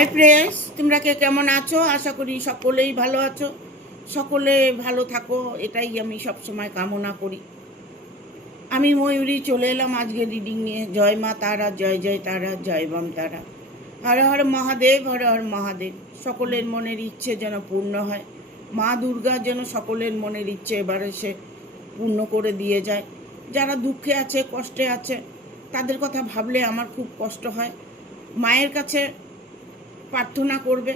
Hi friends, তোমরা কে কেমন আছো? আশা করি সকলেই ভালো আছো। সকলে ভালো থাকো, এটাই আমি সবসময় কামনা করি। আমি ময়ূরী চলে এলাম আজকে রিডিং নিয়ে। জয় মা তারা, জয় জয় তারা, জয় বাম তারা। হর হর মহাদেব, হর হর মহাদেব। সকলের মনের ইচ্ছে যেন পূর্ণ হয়। মা দুর্গা যেন সকলের মনের ইচ্ছে এবারে সে পূর্ণ করে দিয়ে যায়। যারা দুঃখে আছে, কষ্টে আছে, তাদের কথা ভাবলে আমার খুব কষ্ট হয়। মায়ের কাছে প্রার্থনা করবে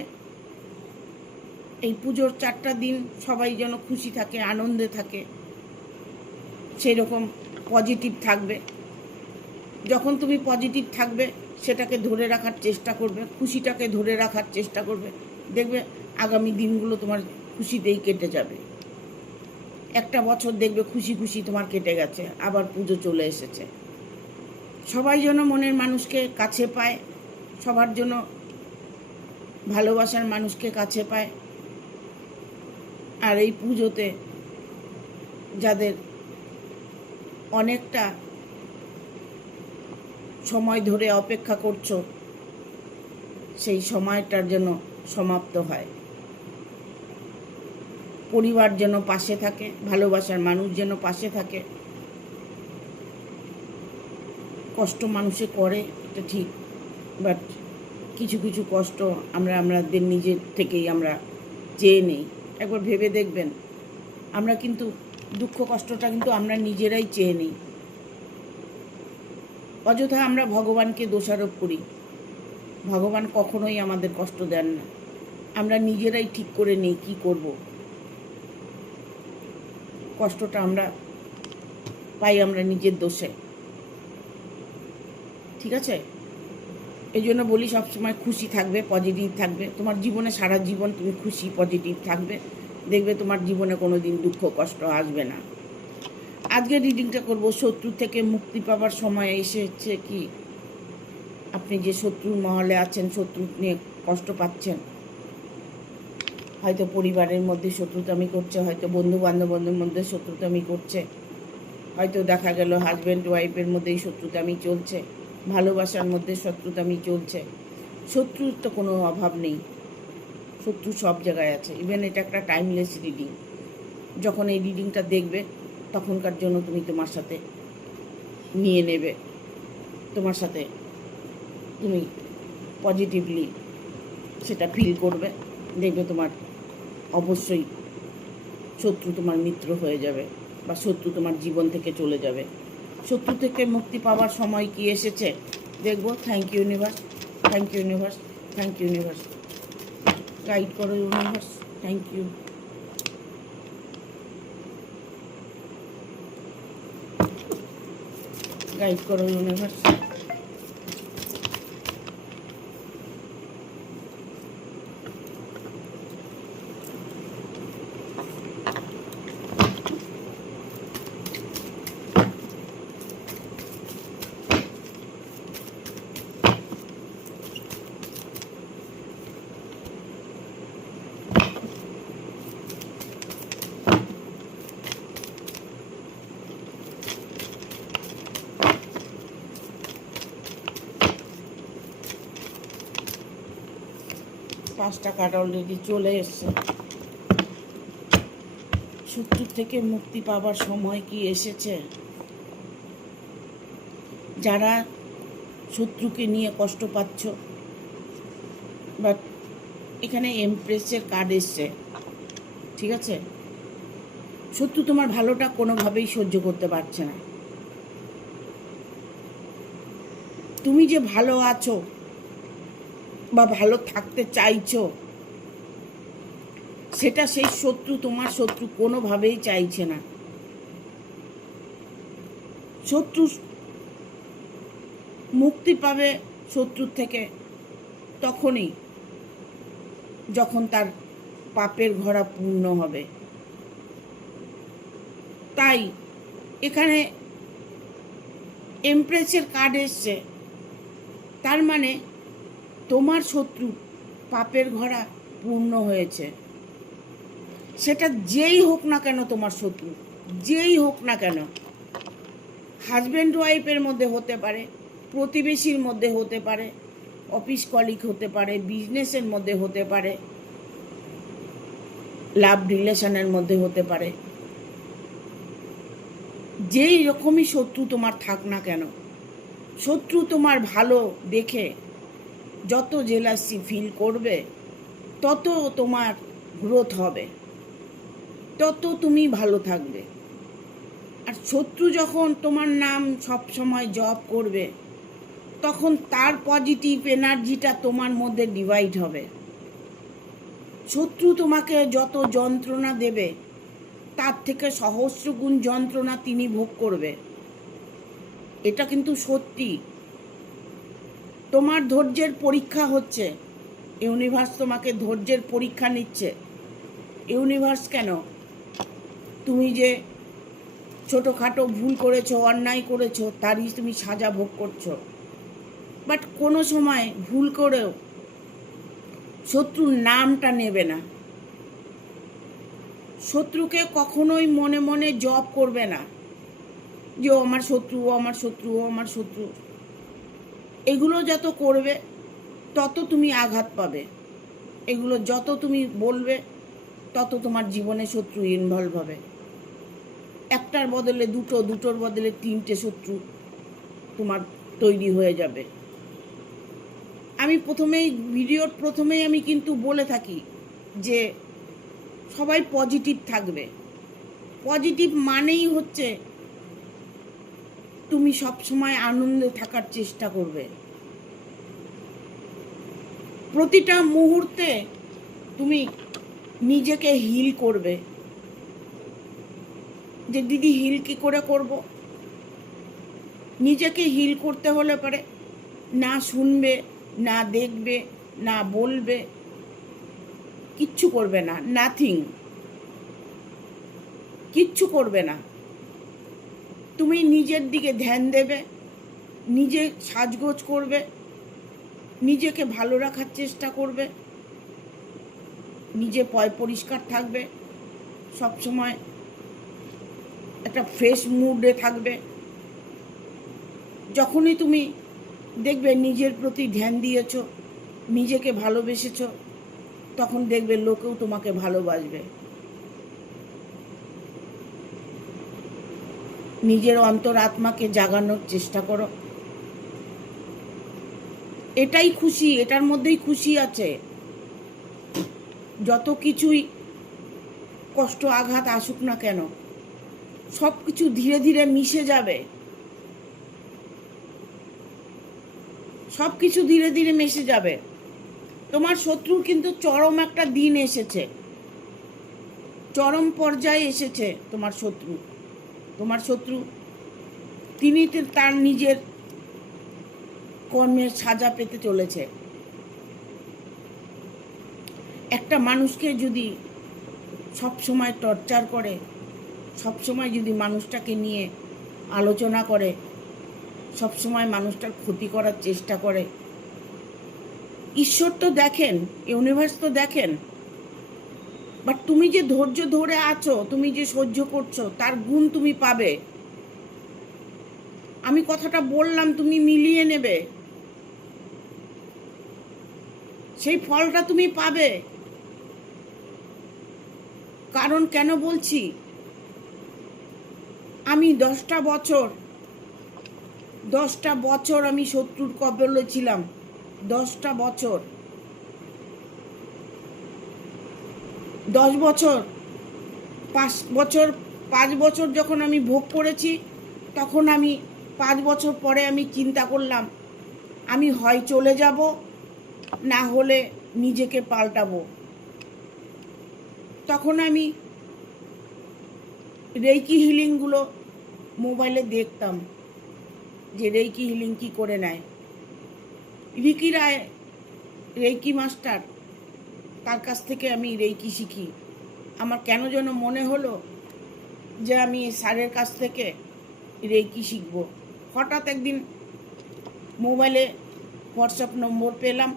এই পুজোর 4টা দিন সবাই যেন খুশি থাকে, আনন্দে থাকে, সেই রকম পজিটিভ থাকবে। যখন তুমি পজিটিভ থাকবে, সেটাকে ধরে রাখার চেষ্টা করবে, খুশিটাকে ধরে রাখার চেষ্টা করবে, দেখবে আগামী দিনগুলো তোমার খুশিতেই কেটে যাবে। একটা বছর দেখবে খুশি খুশি তোমার কেটে গেছে, আবার পুজো চলে এসেছে। সবাই যেন মনের মানুষকে কাছে পায়, সবার জন্য ভালোবাসার মানুষকে কাছে পায়। আর এই পুজোতে যাদের অনেকটা সময় ধরে অপেক্ষা করছো, সেই সময়টার যেন সমাপ্ত হয়। পরিবার যেন পাশে থাকে, ভালোবাসার মানুষ যেন পাশে থাকে। কষ্ট মানুষে করে, এটা ঠিক, বাট কিছু কিছু কষ্ট আমাদের নিজের থেকেই আমরা চেয়ে নেই। একবার ভেবে দেখবেন, আমরা কিন্তু দুঃখ কষ্টটা কিন্তু আমরা নিজেরাই চেয়ে নিই। অযথা আমরা ভগবানকে দোষারোপ করি। ভগবান কখনোই আমাদের কষ্ট দেন না, আমরা নিজেরাই ঠিক করে নিই কী করব। কষ্টটা আমরা পাই আমরা নিজের দোষে। ঠিক আছে, এই জন্য বলি সবসময় খুশি থাকবে, পজিটিভ থাকবে। তোমার জীবনে সারা জীবন তুমি খুশি পজিটিভ থাকবে, দেখবে তোমার জীবনে কোনো দিন দুঃখ কষ্ট আসবে না। আজকে রিডিংটা করব শত্রু থেকে মুক্তি পাবার সময় এসেছে কি? আপনি যে শত্রুর মহলে আছেন, শত্রু নিয়ে কষ্ট পাচ্ছেন, হয়তো পরিবারের মধ্যে শত্রুতামি করছে, হয়তো বন্ধু বান্ধবদের মধ্যে শত্রুতামি করছে, হয়তো দেখা গেল হাজব্যান্ড ওয়াইফের মধ্যেই শত্রুতামি চলছে, ভালোবাসার মধ্যে শত্রুতামি চলছে। শত্রুর তো কোনো অভাব নেই, শত্রু সব জায়গায় আছে। ইভেন এটা একটা টাইমলেস রিডিং। যখন এই রিডিংটা দেখবে, তখনকার জন্য তুমি তোমার সাথে নিয়ে নেবে, তোমার সাথে তুমি পজিটিভলি সেটা ফিল করবে। দেখবে তোমার অবশ্যই শত্রু তোমার মিত্র হয়ে যাবে, বা শত্রু তোমার জীবন থেকে চলে যাবে। শত্রু থেকে মুক্তি পাওয়ার সময় কি এসেছে দেখবো। Thank you universe, thank you universe, thank you universe. Guide করো ইউনিভার্স, থ্যাংক ইউ। গাইড করো ইউনিভার্স। পাঁচটা কার্ড অলরেডি চলে এসছে। শত্রুর থেকে মুক্তি পাবার সময় কি এসেছে? যারা শত্রুকে নিয়ে কষ্ট পাচ্ছ, বাট এখানে এমপ্রেসের কার্ড এসছে। ঠিক আছে, শত্রু তোমার ভালোটা কোনোভাবেই সহ্য করতে পারছে না। তুমি যে ভালো আছো বা ভালো থাকতে চাইছো, সেটা সেই শত্রু, তোমার শত্রু কোনোভাবেই চাইছে না। শত্রু মুক্তি পাবে শত্রুর থেকে তখনই যখন তার পাপের ঘোড়া পূর্ণ হবে। তাই এখানে এমপ্রেসের কার্ড এসছে, তার মানে তোমার শত্রু পাপের ঘোড়া পূর্ণ হয়েছে। সেটা যেই হোক না কেন, তোমার শত্রু যেই হোক না কেন, হাজব্যান্ড ওয়াইফের মধ্যে হতে পারে, প্রতিবেশীর মধ্যে হতে পারে, অফিস কলিগ হতে পারে, বিজনেসের মধ্যে হতে পারে, লাভ রিলেশনের মধ্যে হতে পারে। যেই রকমই শত্রু তোমার থাক না কেন, শত্রু তোমার ভালো দেখে যত জেলাসি ফিল করবে, তত তোমার গ্রোথ হবে, তত তুমি ভালো থাকবে। আর শত্রু যখন তোমার নাম সব সময় জপ করবে, তখন তার পজিটিভ এনার্জিটা তোমার মধ্যে ডিভাইড হবে। শত্রু তোমাকে যত যন্ত্রণা দেবে, তার থেকে সহস্র গুণ যন্ত্রণা তিনি ভোগ করবে। এটা কিন্তু সত্যি। তোমার ধৈর্যের পরীক্ষা হচ্ছে, ইউনিভার্স তোমাকে ধৈর্যের পরীক্ষা নিচ্ছে। ইউনিভার্স কেন, তুমি যে ছোটোখাটো ভুল করেছো, অন্যায় করেছো, তারই তুমি সাজা ভোগ করছো। বাট কোনো সময় ভুল করেও শত্রুর নামটা নেবে না। শত্রুকে কখনোই মনে মনে জপ করবে না যে ও আমার শত্রু, ও আমার শত্রু, ও আমার শত্রু। এগুলো যত করবে তত তুমি আঘাত পাবে। এগুলো যত তুমি বলবে তত তোমার জীবনে শত্রু ইনভলভ হবে। একটার বদলে দুটো, দুটোর বদলে তিনটে শত্রু তোমার তৈরি হয়ে যাবে। আমি ভিডিওর প্রথমেই আমি কিন্তু বলে থাকি যে সবাই পজিটিভ থাকবে। পজিটিভ মানেই হচ্ছে তুমি সবসময় আনন্দে থাকার চেষ্টা করবে। প্রতিটা মুহূর্তে তুমি নিজেকে হিল করবে। যে দিদি হিল কি করে করব? নিজেকে হিল করতে হলে পারে না শুনবে, না দেখবে, না বলবে, কিচ্ছু করবে না, নাথিং, কিচ্ছু করবে না। তুমি নিজের দিকে ধ্যান দেবে, নিজে সাজগোজ করবে, নিজেকে ভালো রাখার চেষ্টা করবে, নিজে পরিষ্কার থাকবে, সবসময় একটা ফ্রেশ মুডে থাকবে। যখনই তুমি দেখবে নিজের প্রতি ধ্যান দিয়েছো, নিজেকে ভালোবেসেছো, তখন দেখবে লোকেও তোমাকে ভালোবাসবে। নিজের অন্তরাত্মাকে জাগানোর চেষ্টা করো। এটাই খুশি, এটার মধ্যেই খুশি আছে। যত কিছুই কষ্ট আঘাত আসুক না কেন, সব কিছু ধীরে ধীরে মিশে যাবে। সব কিছু ধীরে ধীরে মিশে যাবে। তোমার শত্রুর কিন্তু চরম একটা দিন এসেছে, চরম পর্যায়ে এসেছে তোমার শত্রু। তোমার শত্রু তিনি তার নিজের কর্মের সাজা পেতে চলেছে। একটা মানুষকে যদি সবসময় টর্চার করে, সবসময় যদি মানুষটাকে নিয়ে আলোচনা করে, সবসময় মানুষটার ক্ষতি করার চেষ্টা করে, ঈশ্বর তো দেখেন, ইউনিভার্স তো দেখেন। বাট তুমি যে ধৈর্য ধরে আছো, তুমি যে সহ্য করছো, তার গুণ তুমি পাবে। আমি কথাটা বললাম, তুমি মিলিয়ে নেবে, সেই ফলটা তুমি পাবে। কারণ কেন বলছি, আমি 10টা বছর আমি শত্রুর কবলে ছিলাম। 10টা বছর, 10 বছর, 5 বছর যখন আমি ভোগ করেছি, তখন আমি 5 বছর পরে আমি চিন্তা করলাম আমি হয় চলে যাব, না হলে নিজেকে পাল্টাবো। তখন আমি রেইকি হিলিংগুলো মোবাইলে দেখতাম যে রেইকি হিলিং কী করে নেয়। রিকি রায় রেইকি মাস্টার, তার কাছ থেকে আমি রেইকি শিখি। আমার কেন যেন মনে হলো যে আমি স্যারের কাছ থেকে রেইকি শিখব। হঠাৎ একদিন মোবাইলে হোয়াটসঅ্যাপ নম্বর পেলাম,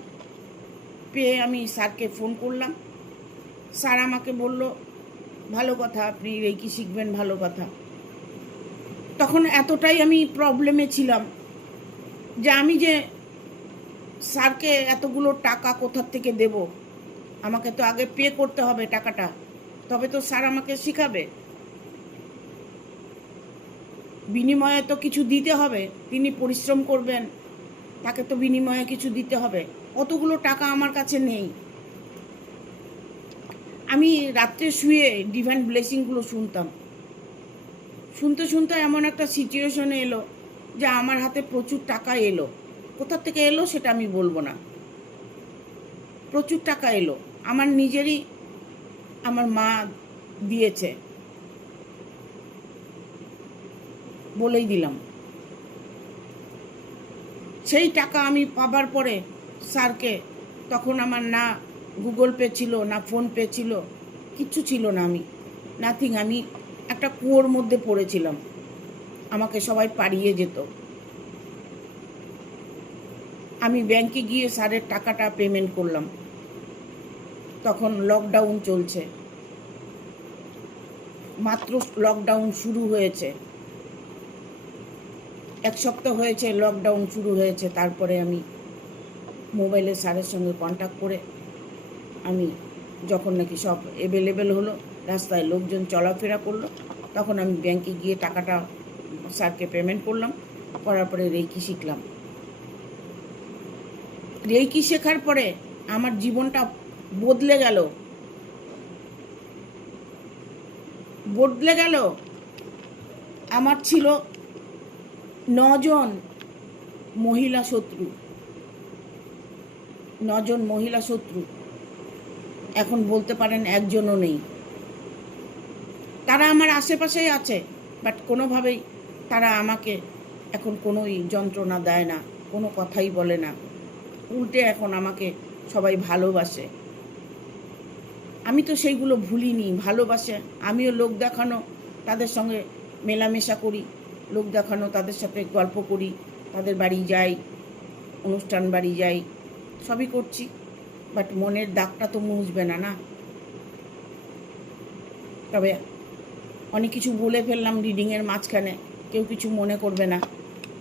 পেয়ে আমি স্যারকে ফোন করলাম। স্যার আমাকে বলল, ভালো কথা, আপনি রেইকি শিখবেন, ভালো কথা। তখন এতটাই আমি প্রবলেমে ছিলাম যে আমি যে স্যারকে এতগুলো টাকা কোথার থেকে দেব? আমাকে তো আগে পে করতে হবে টাকাটা, তবে তো স্যার আমাকে শেখাবে। বিনিময়ে তো কিছু দিতে হবে, তিনি পরিশ্রম করবেন, তাকে তো বিনিময়ে কিছু দিতে হবে। অতগুলো টাকা আমার কাছে নেই। আমি রাত্রে শুয়ে ডিভাইন ব্লেসিংগুলো শুনতাম, শুনতে শুনতে এমন একটা সিচুয়েশনে এলো যে আমার হাতে প্রচুর টাকা এলো। কোথা থেকে এলো সেটা আমি বলবো না, প্রচুর টাকা এলো। আমার নিজেরই, আমার মা দিয়েছে, বলেই দিলাম। সেই টাকা আমি পাবার পরে স্যারকে, তখন আমার না গুগল পে ছিল, না ফোন পে ছিল, কিচ্ছু ছিল না। আমি নাথিং, আমি একটা কুয়োর মধ্যে পড়েছিলাম, আমাকে সবাই পাড়িয়ে যেত। আমি ব্যাংকে গিয়ে স্যারের টাকাটা পেমেন্ট করলাম। তখন লকডাউন চলছে, মাত্র লকডাউন শুরু হয়েছে, 1 সপ্তাহ হয়েছে লকডাউন শুরু হয়েছে। তারপরে আমি মোবাইলে স্যারের সঙ্গে কন্ট্যাক্ট করে আমি যখন নাকি সব অ্যাভেলেবেল হলো, রাস্তায় লোকজন চলাফেরা করলো, তখন আমি ব্যাংকে গিয়ে টাকাটা স্যারকে পেমেন্ট করলাম। করার পরে রেইকি শিখলাম। রেইকি শেখার পরে আমার জীবনটা বদলে গেল, বদলে গেল। আমার ছিল 9 জন মহিলা শত্রু, 9 জন মহিলা শত্রু। এখন বলতে পারেন একজনও নেই। তারা আমার আশেপাশেই আছে, বাট কোনোভাবেই তারা আমাকে এখন কোনোই যন্ত্রণা দেয় না, কোনো কথাই বলে না। উল্টে এখন আমাকে সবাই ভালোবাসে। আমি তো সেইগুলো ভুলিনি, ভালোবাসে। আমিও লোক দেখানো তাদের সঙ্গে মেলামেশা করি, লোক দেখানো তাদের সাথে গল্প করি, তাদের বাড়ি যাই, অনুষ্ঠান বাড়ি যাই, সবই করছি। বাট মনের দাগটা তো মুছবে না, না। তবে অনেক কিছু বলে ফেললাম রিডিংয়ের মাঝখানে, কেউ কিছু মনে করবে না।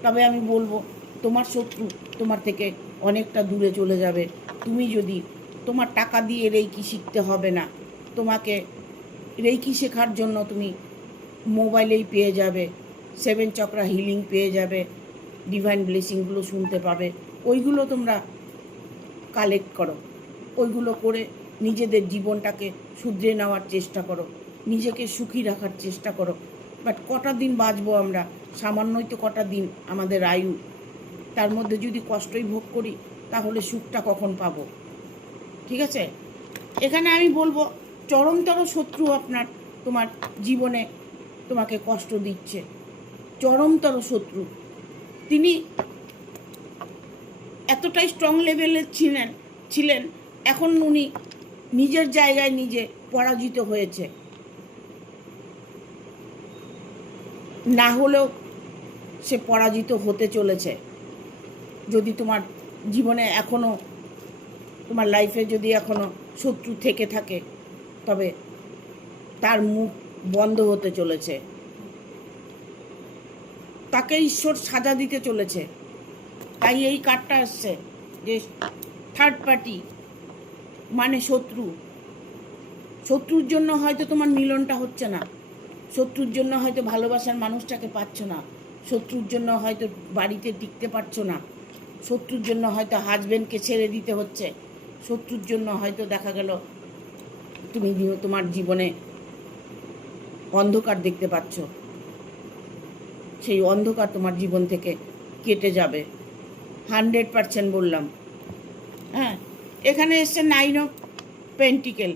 তবে আমি বলবো, তোমার শত্রু তোমার থেকে অনেকটা দূরে চলে যাবে তুমি যদি, তোমার টাকা দিয়ে রেইকি শিখতে হবে না। তোমাকে রেইকি শেখার জন্য তুমি মোবাইলেই পেয়ে যাবে, 7 চক্রা হিলিং পেয়ে যাবে, ডিভাইন ব্লেসিংগুলো শুনতে পাবে। ওইগুলো তোমরা কালেক্ট করো, ওইগুলো করে নিজেদের জীবনটাকে শুধরে নেওয়ার চেষ্টা করো, নিজেকে সুখী রাখার চেষ্টা করো। বাট কটা দিন বাঁচবো আমরা? সামান্যই তো কটা দিন আমাদের আয়ু। তার মধ্যে যদি কষ্টই ভোগ করি, তাহলে সুখটা কখন পাবো? ঠিক আছে? এখানে আমি বলবো, চরমতর শত্রু আপনার তোমার জীবনে তোমাকে কষ্ট দিচ্ছে, চরমতর শত্রু। তিনি এতটাই স্ট্রং লেভেলের ছিলেন, এখন উনি নিজের জায়গায় নিজে পরাজিত হয়েছে। না হলেও সে পরাজিত হতে চলেছে। যদি তোমার জীবনে এখনও, তোমার লাইফে যদি এখনও শত্রু থেকে থাকে, তবে তার মুখ বন্ধ হতে চলেছে। তাকে ঈশ্বর সাজা দিতে চলেছে। তাই এই কার্ডটা আসছে যে থার্ড পার্টি মানে শত্রু। শত্রুর জন্য হয়তো তোমার মিলনটা হচ্ছে না, শত্রুর জন্য হয়তো ভালোবাসার মানুষটাকে পাচ্ছ না, শত্রুর জন্য হয়তো বাড়িতে টিকতে পারছো না, শত্রুর জন্য হয়তো হাজবেন্ডকে ছেড়ে দিতে হচ্ছে, শত্রুর জন্য হয়তো দেখা গেল তুমি তোমার জীবনে অন্ধকার দেখতে পাচ্ছ। সেই অন্ধকার তোমার জীবন থেকে কেটে যাবে, 100% বললাম। হ্যাঁ, এখানে এসছে 9 অফ পেন্টিকেল।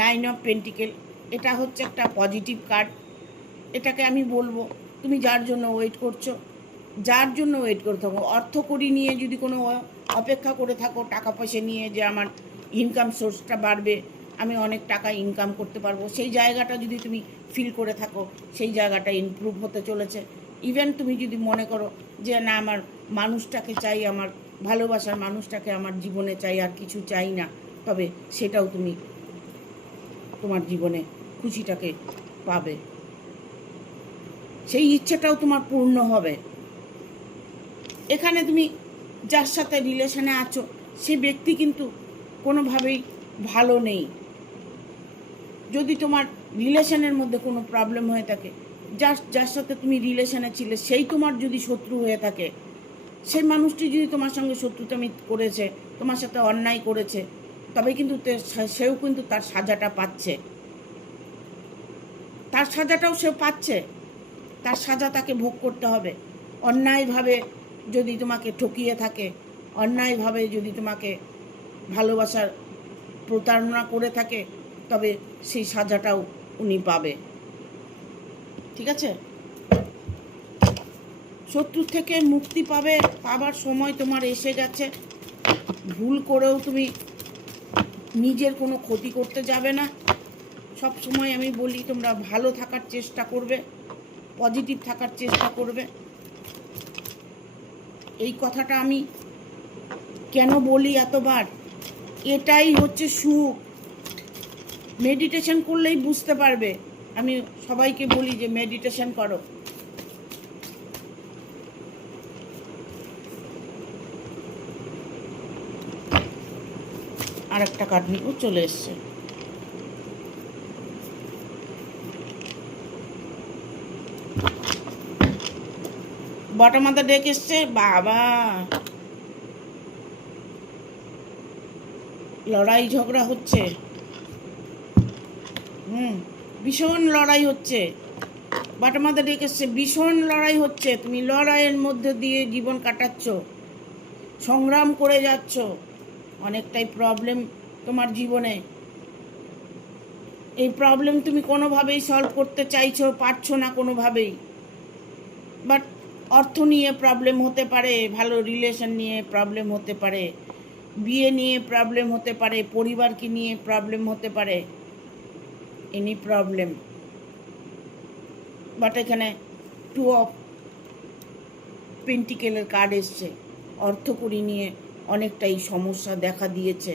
9 অফ পেন্টিকেল এটা হচ্ছে একটা পজিটিভ কার্ড। এটাকে আমি বলবো, তুমি যার জন্য ওয়েট করছো, যার জন্য ওয়েট করে থাকো, অর্থকড়ি নিয়ে যদি কোনো অপেক্ষা করে থাকো, টাকা পয়সা নিয়ে যে আমার ইনকাম সোর্সটা বাড়বে, আমি অনেক টাকা ইনকাম করতে পারবো, সেই জায়গাটা যদি তুমি ফিল করে থাকো, সেই জায়গাটা ইমপ্রুভ হতে চলেছে। ইভেন তুমি যদি মনে করো যে না, আমার মানুষটাকে চাই, আমার ভালোবাসার মানুষটাকে আমার জীবনে চাই, আর কিছু চাই না, তবে সেটাও তুমি তোমার জীবনে খুশিটাকে পাবে, সেই ইচ্ছেটাও তোমার পূর্ণ হবে। এখানে তুমি যার সাথে রিলেশনে আছো সে ব্যক্তি কিন্তু কোনোভাবেই ভালো নেই। যদি তোমার রিলেশনের মধ্যে কোনো প্রবলেম হয়ে থাকে, যার সাথে তুমি রিলেশনে ছিলে সেই তোমার যদি শত্রু হয়ে থাকে, সেই মানুষটি যদি তোমার সঙ্গে শত্রুতামি করেছে, তোমার সাথে অন্যায় করেছে, তবে কিন্তু সেও কিন্তু তার সাজাটা পাচ্ছে। তার সাজাটাও সে পাচ্ছে, তার সাজা তাকে ভোগ করতে হবে। অন্যায়ভাবে যদি তোমাকে ঠকিয়ে থাকে, অন্যায়ভাবে যদি তোমাকে ভালোবাসার প্রতারণা করে থাকে, তবে সেই সাজাটাও উনি পাবে। ঠিক আছে? শত্রুর থেকে মুক্তি পাবার সময় তোমার এসে গেছে। ভুল করেও তুমি নিজের কোনো ক্ষতি করতে যাবে না। সব সময় আমি বলি তোমরা ভালো থাকার চেষ্টা করবে, পজিটিভ থাকার চেষ্টা করবে। এই কথাটা আমি কেন বলি এতবার, এটাই হচ্ছে সুখ। মেডিটেশন করলেই বুঝতে পারবে। আমি সবাইকে বলি যে মেডিটেশন করো। আর একটা কার্ড নিয়েও চলে এসছে। বটম অফ দ্য ডেক এসছে। বাবা, লড়াই ঝগড়া হচ্ছে। ভীষণ লড়াই হচ্ছে। বটম অফ দ্য ডেক এসছে, ভীষণ লড়াই হচ্ছে। তুমি লড়াইয়ের মধ্যে দিয়ে জীবন কাটাচ্ছ, সংগ্রাম করে যাচ্ছ। অনেকটাই প্রবলেম তোমার জীবনে। এই প্রবলেম তুমি কোনোভাবেই সলভ করতে চাইছো, পারছো না কোনোভাবেই। বাট অর্থ নিয়ে প্রবলেম হতে পারে, ভালো রিলেশন নিয়ে প্রবলেম হতে পারে, বিয়ে নিয়ে প্রবলেম হতে পারে, পরিবারকে নিয়ে প্রবলেম হতে পারে, এনি প্রবলেম। বাট এখানে 2 অফ পেন্টিকেলের কার্ড এসছে। অর্থকড়ি নিয়ে অনেকটাই সমস্যা দেখা দিয়েছে।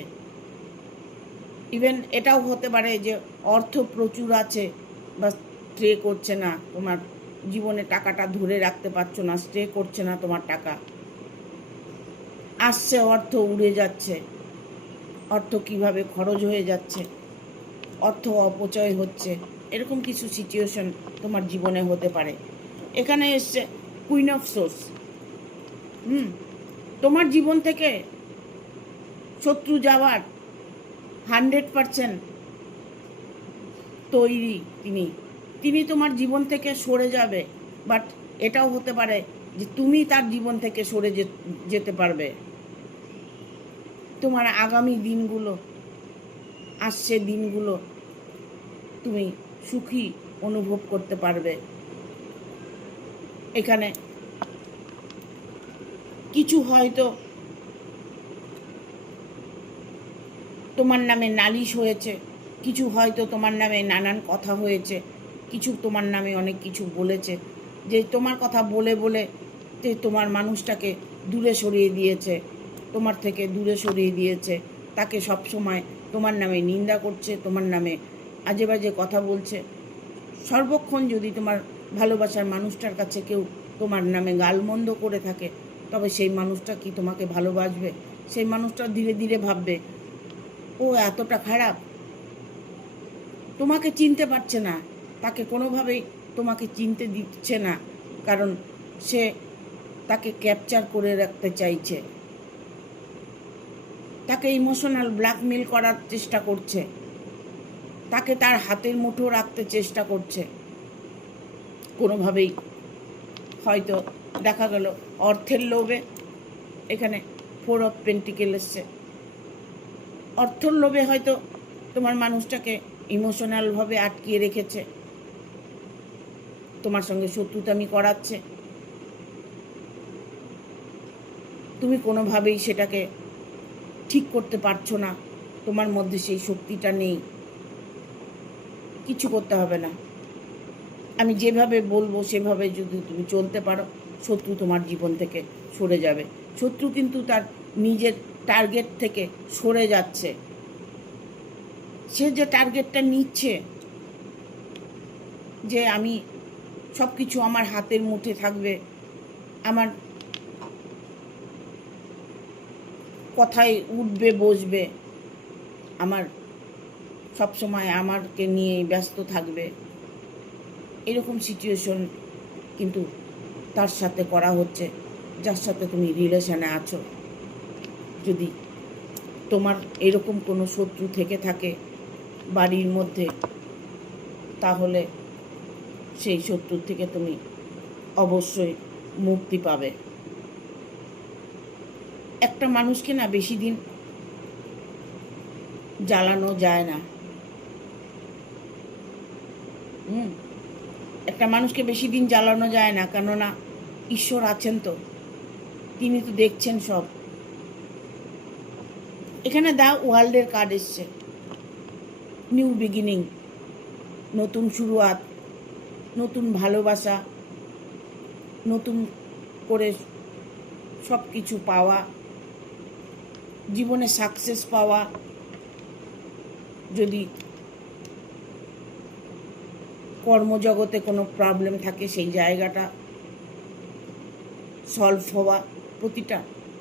ইভেন এটাও হতে পারে যে অর্থ প্রচুর আছে, বা স্ট্রে করছে না, তোমার জীবনে টাকাটা ধরে রাখতে পারছো না, স্ট্রে করছে না তোমার টাকা। আসছে অর্থ, উড়ে যাচ্ছে। অর্থ কিভাবে খরচ হয়ে যাচ্ছে, অর্থ অপচয় হচ্ছে, এরকম কিছু সিচুয়েশন তোমার জীবনে হতে পারে। এখানে এসছে কুইন অফ সোর্স। তোমার জীবন থেকে শত্রু যাওয়ার 100% তৈরি তিনি তোমার জীবন থেকে সরে যাবে। বাট এটাও হতে পারে যে তুমি তার জীবন থেকে সরে যেতে পারবে। তোমার আগামী দিনগুলো, আসছে দিনগুলো তুমি সুখী অনুভব করতে পারবে। এখানে কিছু হয়তো তোমার নামে নালিশ হয়েছে, কিছু হয়তো তোমার নামে নানান কথা হয়েছে, কিছু তোমার নামে অনেক কিছু বলেছে, যে তোমার কথা বলে বলে তোমার মানুষটাকে দূরে সরিয়ে দিয়েছে, তোমার থেকে দূরে সরিয়ে দিয়েছে। তাকে সব সময় তোমার নামে নিন্দা করছে, তোমার নামে আজে বাজে কথা বলছে। সর্বক্ষণ যদি তোমার ভালোবাসার মানুষটার কাছে কেউ তোমার নামে গালমন্দ করে থাকে, তবে সেই মানুষটা কি তোমাকে ভালোবাসবে? সেই মানুষটা ধীরে ধীরে ভাববে ও এতটা খারাপ, তোমাকে চিনতে পারছে না, তাকে কোনোভাবেই তোমাকে চিনতে দিচ্ছে না, কারণ সে তাকে ক্যাপচার করে রাখতে চাইছে, তাকে ইমোশনাল ব্ল্যাকমেল করার চেষ্টা করছে, তাকে তার হাতের মুঠো রাখতে চেষ্টা করছে। কোনোভাবেই হয়তো দেখা গেল অর্থের লোভে, এখানে 4 অফ পেন্টিকেল এসছে, অর্থের লোভে হয়তো তোমার মানুষটাকে ইমোশনালভাবে আটকিয়ে রেখেছে, তোমার সঙ্গে শত্রুতামি করাচ্ছে। তুমি কোনোভাবেই সেটাকে ঠিক করতে পারছো না, তোমার মধ্যে সেই শক্তিটা নেই। কিছু করতে হবে না, আমি যেভাবে বলবো সেভাবে যদি তুমি চলতে পারো, শত্রু তোমার জীবন থেকে সরে যাবে। শত্রু কিন্তু তার নিজের টার্গেট থেকে সরে যাচ্ছে। সে যে টার্গেটটা নিচ্ছে যে আমি সব কিছু আমার হাতের মুঠে থাকবে, আমার কথায় উঠবে বসবে, আমার সবসময় আমাকে নিয়ে ব্যস্ত থাকবে, এরকম সিচুয়েশন কিন্তু তার সাথে করা হচ্ছে যার সাথে তুমি রিলেশনে আছো। যদি তোমার এরকম কোনো শত্রু থেকে থাকে বাড়ির মধ্যে, তাহলে সেই শত্রুর থেকে তুমি অবশ্যই মুক্তি পাবে। একটা মানুষকে না বেশি দিন জ্বালানো যায় না। একটা মানুষকে বেশি দিন জ্বালানো যায় না, কেননা ঈশ্বর আছেন তো, তিনি তো দেখছেন সব। এখানে দা ওয়ার্ল্ডের কার্ড এসছে, নিউ বিগিনিং, নতুন শুরুয়াত, নতুন ভালোবাসা, নতুন করে সব কিছু পাওয়া, জীবনে সাকসেস পাওয়া। যদি কর্মজগতে কোনো প্রবলেম থাকে সেই জায়গাটা সলভ হওয়া, প্রতিটা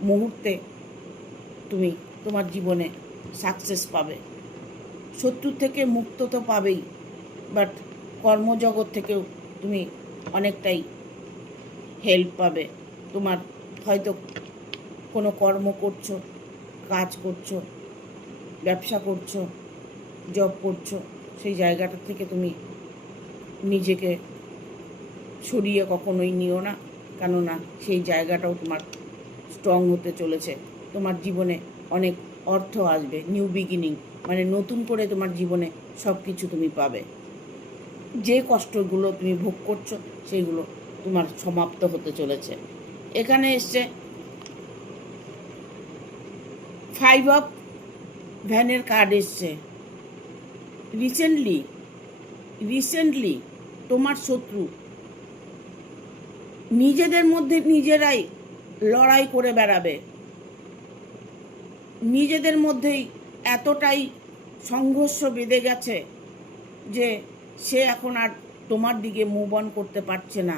মুহূর্তে তুমি তোমার জীবনে সাকসেস পাবে। শত্রুর থেকে মুক্ত তো পাবেই, বাট কর্মজগৎ থেকেও তুমি অনেকটাই হেল্প পাবে। তোমার হয়তো কোনো কর্ম করছো, কাজ করছো, ব্যবসা করছো, জব করছো, সেই জায়গাটা থেকে তুমি নিজেকে সরিয়ে কখনোই নিও না, কেননা সেই জায়গাটাও তোমার স্ট্রং হতে চলেছে। তোমার জীবনে অনেক অর্থ আসবে, নিউ বিগিনিং মানে নতুন করে তোমার জীবনে সব কিছু তুমি পাবে। যে কষ্টগুলো তুমি ভোগ করছো সেগুলো তোমার সমাপ্ত হতে চলেছে। এখানে এসছে 5 অফ ভ্যানের কার্ড এসছে। রিসেন্টলি তোমার শত্রু নিজেদের মধ্যে নিজেরাই লড়াই করে বেড়াবে, নিজেদের মধ্যেই এতটাই সংঘর্ষ বেঁধে গেছে যে সে এখন আর তোমার দিকে মুভ অন করতে পারছে না,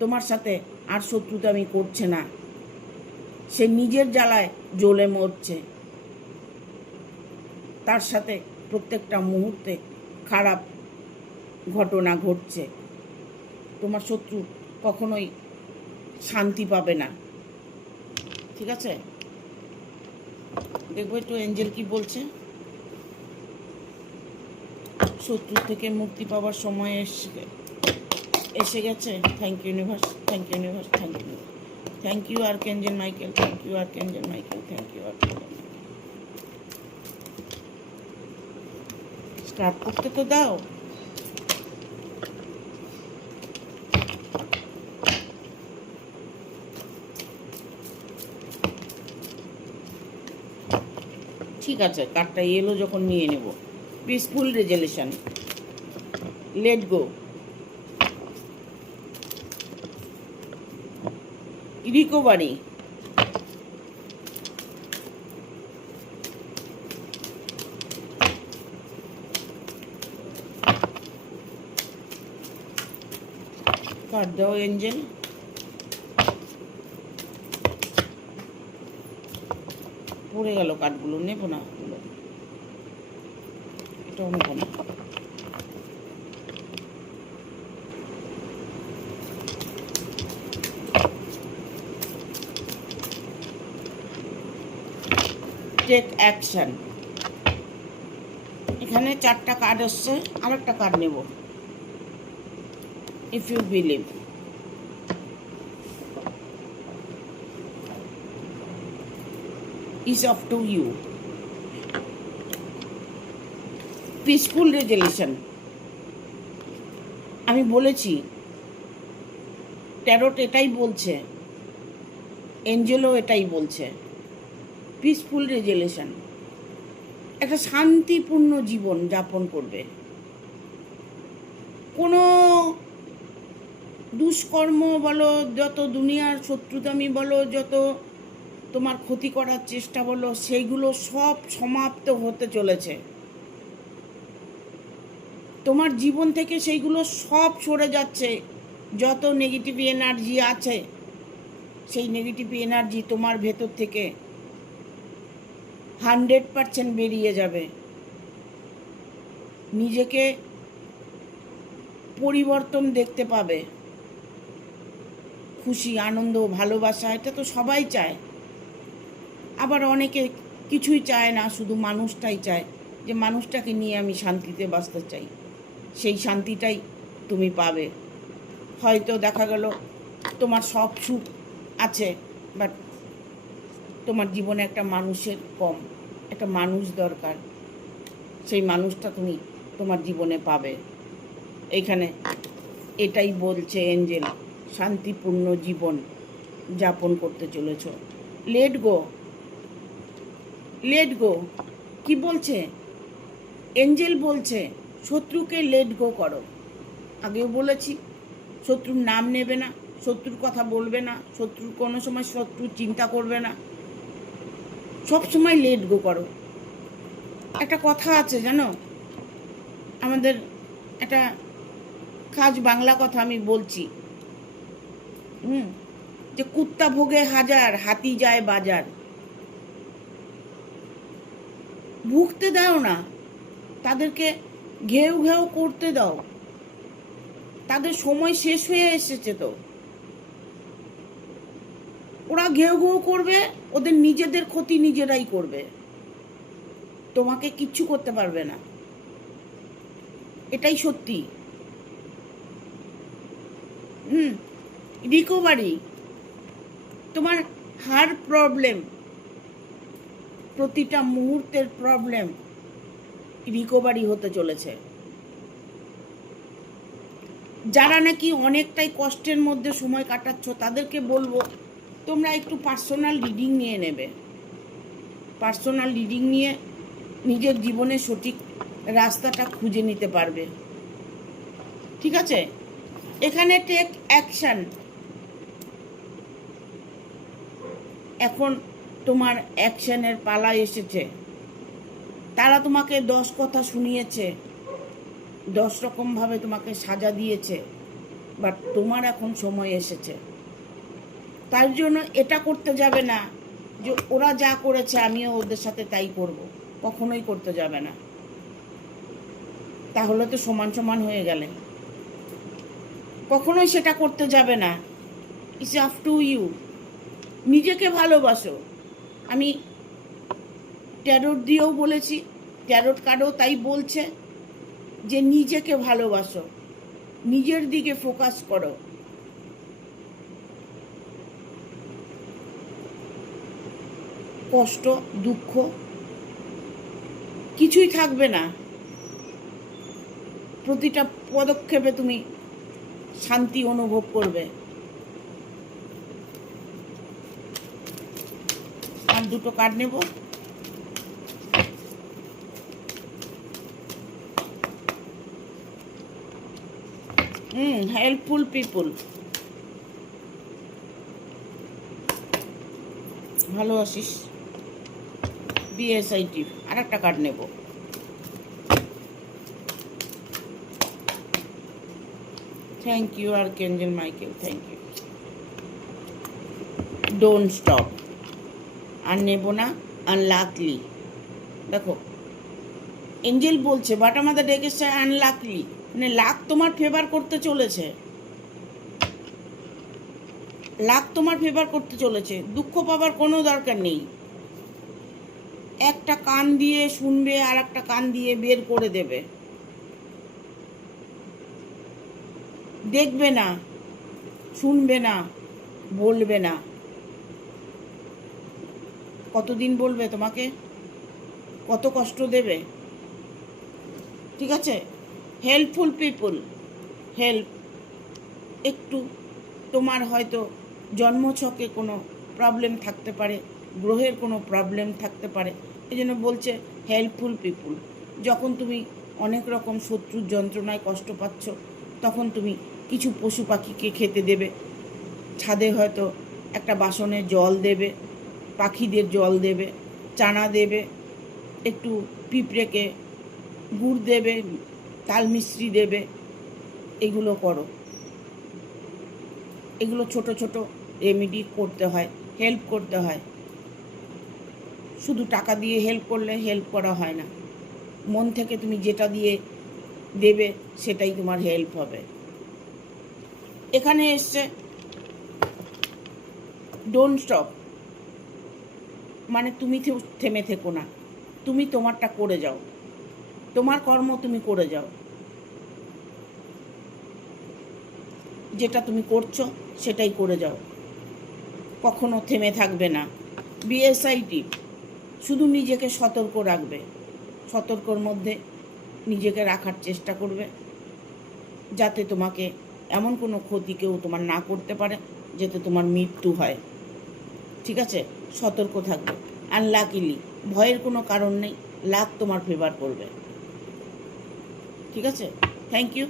তোমার সাথে আর শত্রুতামি করছে না, সে নিজের জ্বালায় জ্বলে মরছে। তার সাথে প্রত্যেকটা মুহূর্তে খারাপ ঘটনা ঘটছে। তোমার শত্রু কখনোই শান্তি পাবে না, ঠিক আছে? দেখবো একটু এঞ্জেল কি বলছে। শত্রু থেকে মুক্তি পাওয়ার সময় এসে গেছে। Thank you universe, thank you universe, thank you, thank you archangel Michael, thank you archangel Michael, thank you archangel. Start করতে তো দাও। ঠিক আছে, কার্ডটা এলো যখন নিয়ে নেব। Peaceful resolution, let go, recovery, card দাও এঞ্জেল। পড়ে গেল কার্ডগুলো, নেব না, এটাও নেব না। টেক অ্যাকশন, এখানে 4টা কার্ড আসছে, আরেকটা কার্ড নেব। If you believe, is up to you. Peaceful resolution, আমি বলেছি ট্যারোট এটাই বলছে, এঞ্জেলও এটাই বলছে। পিসফুল রেজলিউশন, একটা শান্তিপূর্ণ জীবন যাপন করবে। কোনো দুষ্কর্ম বলো, যত দুনিয়ার শত্রুতামি বলো, যত তোমার ক্ষতি করার চেষ্টা বলো, সেইগুলো সব সমাপ্ত হতে চলেছে। তোমার জীবন থেকে সেইগুলো সব সরে যাচ্ছে। যত নেগেটিভ এনার্জি আছে, সেই নেগেটিভ এনার্জি তোমার ভেতর থেকে 100% বেরিয়ে যাবে। নিজেকে পরিবর্তন দেখতে পাবে। খুশি, আনন্দ, ভালোবাসা, এটা তো সবাই চায়। আবার অনেকে কিছুই চায় না, শুধু মানুষটাই চায় যে মানুষটাকে নিয়ে আমি শান্তিতে বাঁচতে চাই। সেই শান্তিটাই তুমি পাবে। হয়তো দেখা গেল তোমার সব সুখ আছে, বাট তোমার জীবনে একটা মানুষের কম, একটা মানুষ দরকার। সেই মানুষটা তুমি তোমার জীবনে পাবে। এইখানে এটাই বলছে এঞ্জেল, শান্তিপূর্ণ জীবন যাপন করতে চলেছ। Let go, let go. কি বলছে এঞ্জেল? বলছে শত্রুকে লেট গো করো। আগেও বলেছি, শত্রুর নাম নেবে না, শত্রুর কথা বলবে না, শত্রুর কোনো সময় শত্রুর চিন্তা করবে না, সব সময় লেট গো করো। একটা কথা আছে জানো, আমাদের একটা খাস বাংলা কথা আমি বলছি, যে কুত্তা ভোগে হাজার, হাতি যায় বাজার। ভুগতে দাও না, তাদেরকে ঘেউ ঘেউ করতে দাও। তাদের সময় শেষ হয়ে এসেছে তো। ওরা ঘেউ ঘেউ করবে, ওদের নিজেদের ক্ষতি নিজেরাই করবে, তোমাকে কিচ্ছু করতে পারবে না। এটাই সত্যি। রিকভারি, তোমার হার প্রবলেম, প্রতিটা মুহূর্তের প্রবলেম রিকভারি হতে চলেছে। যারা নাকি অনেকটাই কষ্টের মধ্যে সময় কাটাচ্ছ, তাদেরকে বলবো তোমরা একটু পার্সোনাল রিডিং নিয়ে নেবে। পার্সোনাল রিডিং নিয়ে নিজের জীবনের সঠিক রাস্তাটা খুঁজে নিতে পারবে। ঠিক আছে? এখানে টেক অ্যাকশন। এখন তোমার অ্যাকশনের পালা এসেছে। তারা তোমাকে 10 কথা শুনিয়েছে, 10 রকমভাবে তোমাকে সাজা দিয়েছে, বাট তোমার এখন সময় এসেছে। তার জন্য এটা করতে যাবে না যে ওরা যা করেছে আমিও ওদের সাথে তাই করব, কখনোই করতে যাবে না। তাহলে তো সমান সমান হয়ে গেলে। কখনোই সেটা করতে যাবে না। It's up to you. নিজেকে ভালোবাসো। আমি ট্যারোট দিয়েও বলেছি, ট্যারোট কার্ডও তাই বলছে যে নিজেকে ভালোবাসো, নিজের দিকে ফোকাস করো। কষ্ট, দুঃখ কিছুই থাকবে না। প্রতিটা পদক্ষেপে তুমি শান্তি অনুভব করবে। আর দুটো কার্ড নেব। হেল্পফুল পিপুল, ভালো আছিস। বিএসআইটি। আর একটা কার্ড নেব। Thank you archangel Michael, thank you. Don't stop. আর নেব না আনলাকলি। দেখো এঞ্জেল বলছে বাট আমাদের ডেকেছে আনলাকলি, মানে লাক তোমার ফেভার করতে চলেছে। লাক তোমার ফেভার করতে চলেছে। দুঃখ পাবার কোনো দরকার নেই। একটা কান দিয়ে শুনবে আর একটা কান দিয়ে বের করে দেবে। দেখবে না, শুনবে না, বলবে না। কতদিন বলবে তোমাকে? কত কষ্ট দেবে? ঠিক আছে? হেল্পফুল পিপুল, হেল্প। একটু তোমার হয়তো জন্মছকে কোনো প্রবলেম থাকতে পারে, গ্রহের কোনো প্রবলেম থাকতে পারে, এই জন্য বলছে হেল্পফুল পিপুল। যখন তুমি অনেক রকম শত্রুর যন্ত্রণায় কষ্ট পাচ্ছ, তখন তুমি কিছু পশু পাখিকে খেতে দেবে, ছাদে হয়তো একটা বাসনে জল দেবে, পাখিদের জল দেবে, চানা দেবে, একটু পিঁপড়েকে গুড় দেবে, তাল মিশ্রি দেবে। এগুলো করো। এগুলো ছোট ছোট রেমেডি করতে হয়, হেল্প করতে হয়। শুধু টাকা দিয়ে হেল্প করলে হেল্প করা হয় না, মন থেকে তুমি যেটা দিয়ে দেবে সেটাই তোমার হেল্প হবে। এখানে এসছে ডোন্ট স্টপ, মানে তুমি থেমে থেকো না, তুমি তোমারটা করে যাও, তোমার কর্ম তুমি করে যাও, যেটা তুমি করছো সেটাই করে যাও, কখনো থেমে থাকবে না। বিএসআইটি শুধু নিজেকে সতর্ক রাখবে, সতর্কর মধ্যে নিজেকে রাখার চেষ্টা করবে, যাতে তোমাকে এমন কোনো ক্ষতি কেউ তোমার না করতে পারে যাতে তোমার মৃত্যু হয়। ঠিক আছে, সতর্ক থাকবে। আনলাকিলি ভয়ের কোনো কারণ নেই, লাক তোমার ফেভার করবে। ঠিক আছে, থ্যাংক ইউ।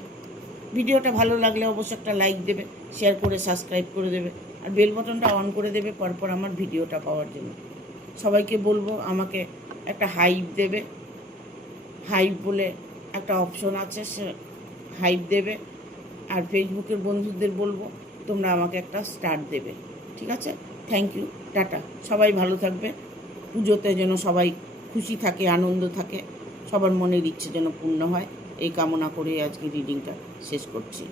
ভিডিওটা ভালো লাগলে অবশ্যই একটা লাইক দেবে, শেয়ার করে সাবস্ক্রাইব করে দেবে, আর বেল বাটনটা অন করে দেবে পরপর আমার ভিডিওটা পাওয়ার জন্য। সবাইকে বলবো আমাকে একটা হাইপ দেবে, হাইপ বলে একটা অপশন আছে, সে হাইপ দেবে। আর ফেসবুকের বন্ধুদের বলবো তোমরা আমাকে একটা স্টার দেবে। ঠিক আছে, থ্যাংক ইউ, টাটা। সবাই ভালো থাকবে, পুজোতে যেন সবাই খুশি থাকে, আনন্দ থাকে, সবার মনের ইচ্ছে যেন পূর্ণ হয়, এই কামনা করে আজকে রিডিংটা শেষ করছি।